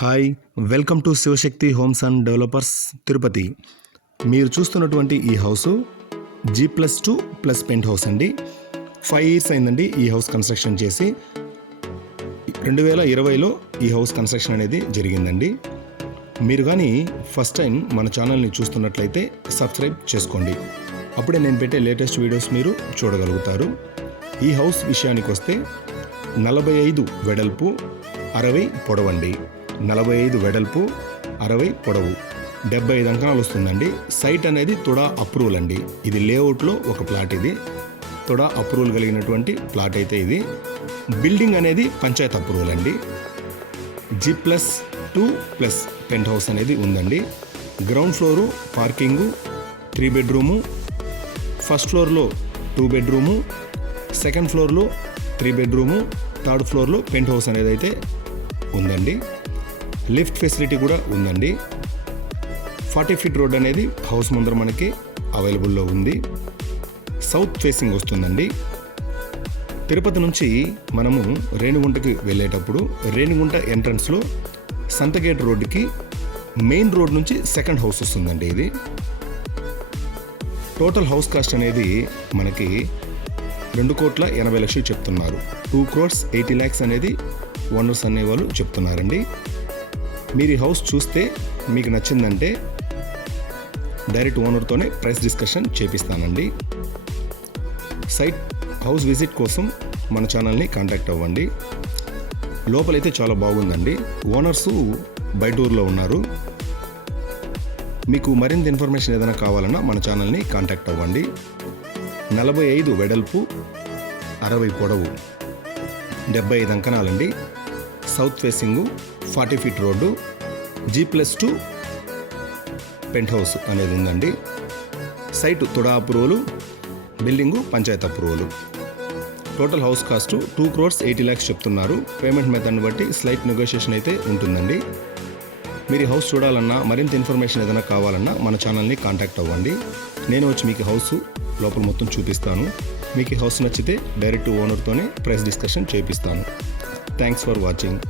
Hi welcome to Shivashakti homes and developers Tirupati. మీరు చూస్తున్నటువంటి ఈ హౌసు G+2+ పెంట్ హౌస్ అండి. 5 years అయిందండి ఈ హౌస్ కన్స్ట్రక్షన్ చేసి. 2020లో ఈ హౌస్ కన్స్ట్రక్షన్ అనేది జరిగిందండి. మీరు కానీ ఫస్ట్ టైం మన ఛానల్ని చూస్తున్నట్లయితే సబ్స్క్రైబ్ చేసుకోండి. అప్పుడే నేను పెట్టే లేటెస్ట్ వీడియోస్ మీరు చూడగలుగుతారు. ఈ హౌస్ విషయానికి వస్తే 45 వెడల్పు 60 పొడవండి. 45 వెడల్పు 60 పొడవు 75 అంకణాలు వస్తుందండి. సైట్ అనేది తుడా అప్రూవల్ అండి. ఇది లేఅవుట్లో ఒక ప్లాట్, ఇది తుడా అప్రూవల్ కలిగినటువంటి ప్లాట్ అయితే ఇది. బిల్డింగ్ అనేది పంచాయత్ అప్రూవల్ అండి. G+2+ పెంట్ హౌస్ అనేది ఉందండి. Ground floor parking, 3 bedroom, first ఫ్లోర్లో 2 bedroom, సెకండ్ ఫ్లోర్లో 3 bedroom, థర్డ్ ఫ్లోర్లో పెంట్ హౌస్ అనేది అయితే ఉందండి. లిఫ్ట్ ఫెసిలిటీ కూడా ఉందండి. 40 feet రోడ్ అనేది హౌస్ ముందర మనకి అవైలబుల్లో ఉంది. సౌత్ ఫేసింగ్ వస్తుందండి. తిరుపతి నుంచి మనము రేణిగుంటకి వెళ్ళేటప్పుడు రేణిగుంట ఎంట్రన్స్లో సంతగేట్ రోడ్డుకి మెయిన్ రోడ్ నుంచి సెకండ్ హౌస్ వస్తుందండి. ఇది టోటల్ హౌస్ కాస్ట్ అనేది మనకి 2,80,00,000 చెప్తున్నారు. 2,80,00,000 అనేది ఓనర్స్ అనేవాళ్ళు చెప్తున్నారండి. మీరు ఈ హౌస్ చూస్తే మీకు నచ్చిందంటే డైరెక్ట్ ఓనర్తోనే ప్రైస్ డిస్కషన్ చేపిస్తానండి. సైట్ హౌస్ విజిట్ కోసం మన ఛానల్ని కాంటాక్ట్ అవ్వండి. లోపలైతే చాలా బాగుందండి. ఓనర్సు బయట ఊర్లో ఉన్నారు. మీకు మరింత ఇన్ఫర్మేషన్ ఏదైనా కావాలన్నా మన ఛానల్ని కాంటాక్ట్ అవ్వండి. 45 వెడల్పు 60 పొడవు 75 అంకణాలండి. South facing, 40 feet road, G+2 pent house అనేది ఉందండి. Site TUDA approval, building panchayat approval. Total house cost 2,80,00,000 చెప్తున్నారు. పేమెంట్ మెథడ్ని బట్టి స్లైట్ నెగోషియేషన్ అయితే ఉంటుందండి. మీరు ఈ హౌస్ చూడాలన్నా మరింత ఇన్ఫర్మేషన్ ఏదైనా కావాలన్నా మన ఛానల్ని కాంటాక్ట్ అవ్వండి. నేను వచ్చి మీకు హౌస్ లోపల మొత్తం చూపిస్తాను. మీకు ఈ హౌస్ నచ్చితే డైరెక్ట్ ఓనర్తోనే ప్రైస్ డిస్కషన్ చేపిస్తాను. Thanks for watching.